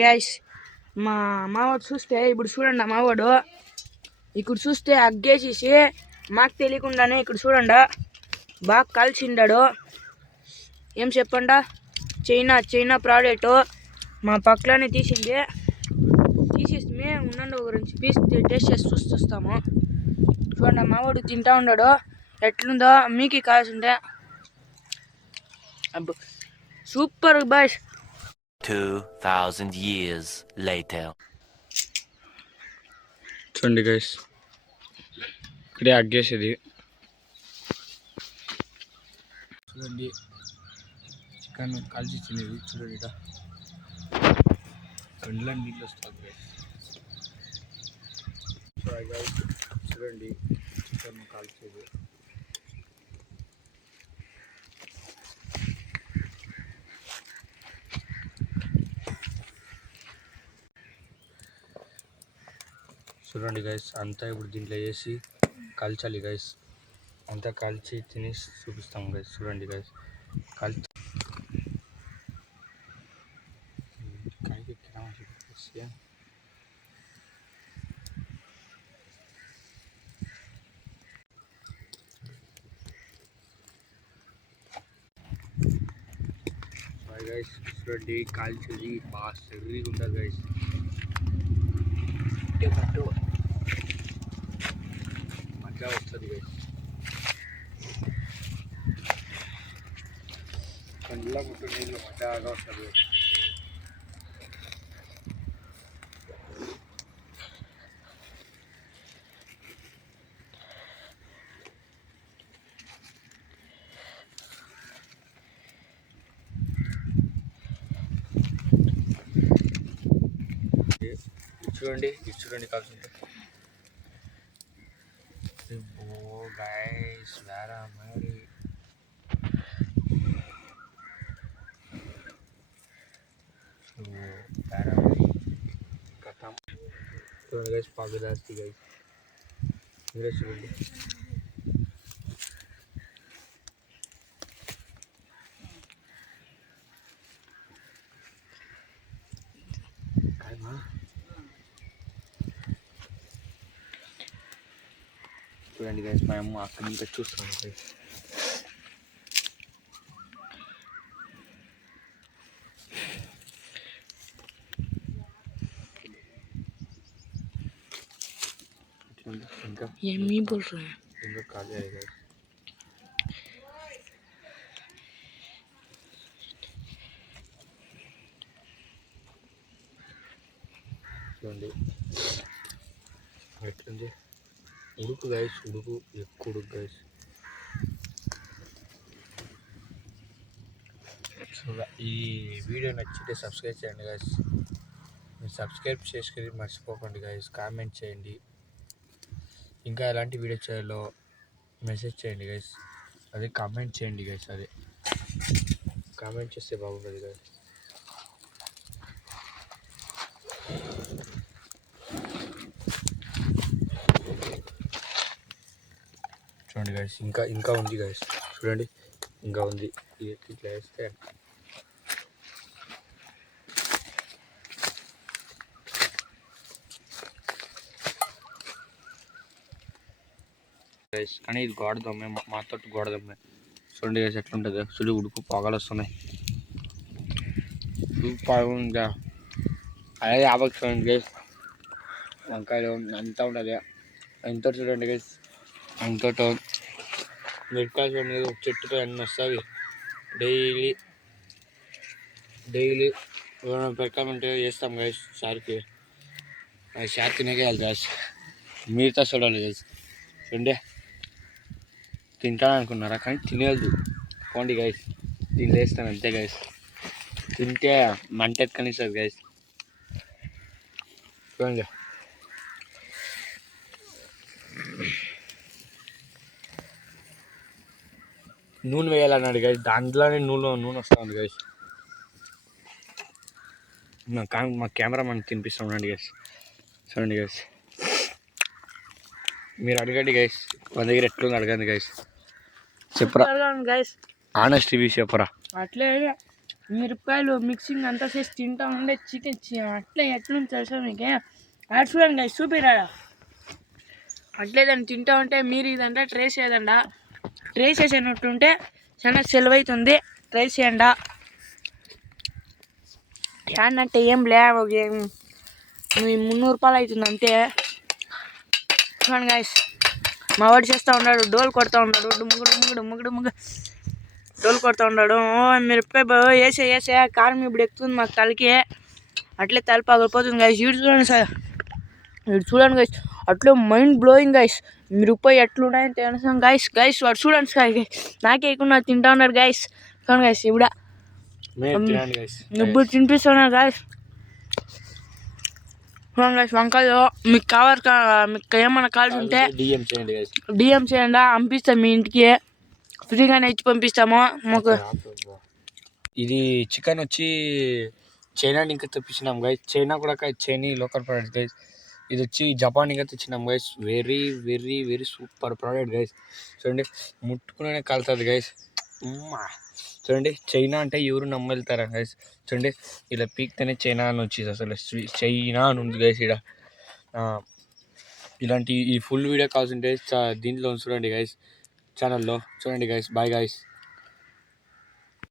Guys మా మావాడు చూస్తే ఇప్పుడు చూడండి మావాడు ఇక్కడ చూస్తే అగ్గేసేసి మాకు తెలియకుండానే ఇక్కడ చూడండి బాగా కలిసిండాడు. ఏం చెప్పండా చైనా ప్రోడక్ట్ మా పక్కలోనే తీసేస్తే ఉండండి ఒక రెండు పీస్ టేస్ట్ చేసి చూస్తాము. చూడండి మావాడు తింటా ఉన్నాడు. ఎట్లుందో మీకు కావాల్సి ఉంటే అబ్బో సూపర్ బాయ్స్. 2000 years later. చూడండి గైస్ ఇక్కడే అగ్గేసేది. చూడండి చికెన్ కాల్చి తినేది. చూడండి ఇక కండ్లో నీళ్ళు వస్తుంది గైస్. చూడండి చికెన్ కాల్చేది. చూడండి గైస్ అంతా ఇప్పుడు దీంట్లో వేసి కాల్చాలి గైస్. అంతా కాల్చి తినేసి చూపిస్తాం గైస్. చూడండి గైస్ కాల్చి గైస్. చూడండి కాల్చేది బాగా సర్రీగా ఉంటుంది గైస్. పట్టు మజా వస్తుంది గైస్. కండ్ల ముట్టు నీళ్ళు మజాగా వస్తుంది గైస్. చూడండి కాల్చుంటే గైస్ వేరే మరి కథం. చూడండి గైస్ పగదాస్తి గైస్. మీరే చూడండి. చూడండి గైస్ మా అమ్మ అక్కడి నుంచి చూస్తాను గైస్. ఇంకా ఖాళీ అయ్యాయి గైస్. చూడండి ఎట్లుంది ఉడుకు గైస్. ఉడుకు ఎక్కువ ఉడుకు గైస్. ఈ వీడియో నచ్చితే సబ్స్క్రైబ్ చేయండి గైస్. మీరు సబ్స్క్రైబ్ చేసుకొని మర్చిపోకండి గైస్. కామెంట్ చేయండి. ఇంకా ఎలాంటి వీడియో చేయాలో మెసేజ్ చేయండి గైస్. అదే కామెంట్ చేయండి గైస్. అదే కామెంట్ చేస్తే బాగుంటుంది గైస్. చూడండి గైస్ ఇంకా ఉంది గైస్. చూడండి ఇంకా ఉంది. ఇట్లా వేస్తే గైస్. కానీ ఇది గోడదమ్మే మాతో గోడదమ్మే. చూడండి గైస్ ఎట్లుంటుంది. చూడు ఉడుకు పొగలు వస్తున్నాయి. ఇంకా అదే యాభై చూడండి గైస్. వంకాయలు అంతా ఉంటుంది. ఎంతో చూడండి గైస్. అంతటో మిరపకాయలు చూడండి ఒక చెట్టుతో అన్నీ వస్తుంది. డైలీ పెరకాలంటే చేస్తాం గైస్. షార్కి షార్క్ తినేకే వెళ్తాయి గైస్. మీరుతో చూడాలి గైస్. చూడండి తింటాను అనుకున్నారా కానీ తినేది పోండి గైస్. దీన్ని వేస్తాను అంతే గైస్. తింటే మంట ఎత్తుకనిస్తుంది గైస్. చూడండి నూనె వేయాలన్నాడు గైస్. దాంట్లోనే నూనె వస్తుంది గైస్. మా కెమెరామెన్ తినిపిస్తామండి గైస్. చూడండి గైస్ మీరు అడగండి గైస్. మన దగ్గర ఎట్లుంది అడగండి గైస్. చెప్పరా గైస్. ఆనెస్ట్ రివ్యూ చెప్పరా. అట్లే మిరపకాయలు మిక్సింగ్ అంతా చేసి తింటా ఉండే చికెన్ అట్లే ఎట్లుంది తెలుసా మీకు అది చూడండి గైస్ చూపిరాడా అట్లే దాన్ని తింటా ఉంటే మీరు ఇదంతా ట్రై చేయదండా ట్రై చేసేటట్టుంటే చాలా సెలవు అవుతుంది ట్రై చేయండి ఏంటంటే ఏం లే 300 రూపాయలు అవుతుంది అంతే చూడండి గైస్ మా వాడు చేస్తూ ఉన్నాడు డోల్ కొడుతూ ఉన్నాడు ముగ్గుడు డోల్ కొడుతూ ఉన్నాడు మిరపకాయ వేసే కారం ఇప్పుడు ఎక్కుతుంది మాకు తలకి అట్లే తల పగిలిపోతుంది గైస్ ఇటు చూడండి సార్ ఇటు చూడండి గైస్ అట్లే మైండ్ బ్లోయింగ్ గైస్ మిరపకాయ ఎట్లున్నాయని తెలుసాం గైస్ వాడు చూడండి సార్ నాకే ఎక్కువ తింటా ఉన్నాడు గైస్ చూడండి గైస్ ఇప్పుడు ఇప్పుడు తినిపిస్తున్నాడు గైస్ చూడండి గైస్ వంకాయలు మీకు మీకు ఏమన్నా కావాల్సి ఉంటే డిఎం చేయండి పంపిస్తాం మీ ఇంటికి ఫ్రీగానే ఇచ్చి పంపిస్తాము మాకు ఇది చికెన్ వచ్చి చైనా ఇంకా తెప్పించినాం గైస్ చైనా కూడా చైనీ లోకల్ ప్రోడక్ట్ గైస్ ఇది వచ్చి జపాన్ ఇంకా తెచ్చినాం guys very very very super product guys చూడండి ముట్టుకునే కలుతుంది గైస్ చూడండి చైనా అంటే ఎవరు నమ్మెళ్తారా గైస్ చూడండి ఇలా పీక్తేనే చైనా అని వచ్చింది అసలు చైనా అని ఉంది గైస్ ఇక్కడ ఇలాంటి ఈ ఫుల్ వీడియో కావాల్సింటే దీంట్లో చూడండి గైస్ ఛానల్లో చూడండి గైస్ బాయ్ గైస్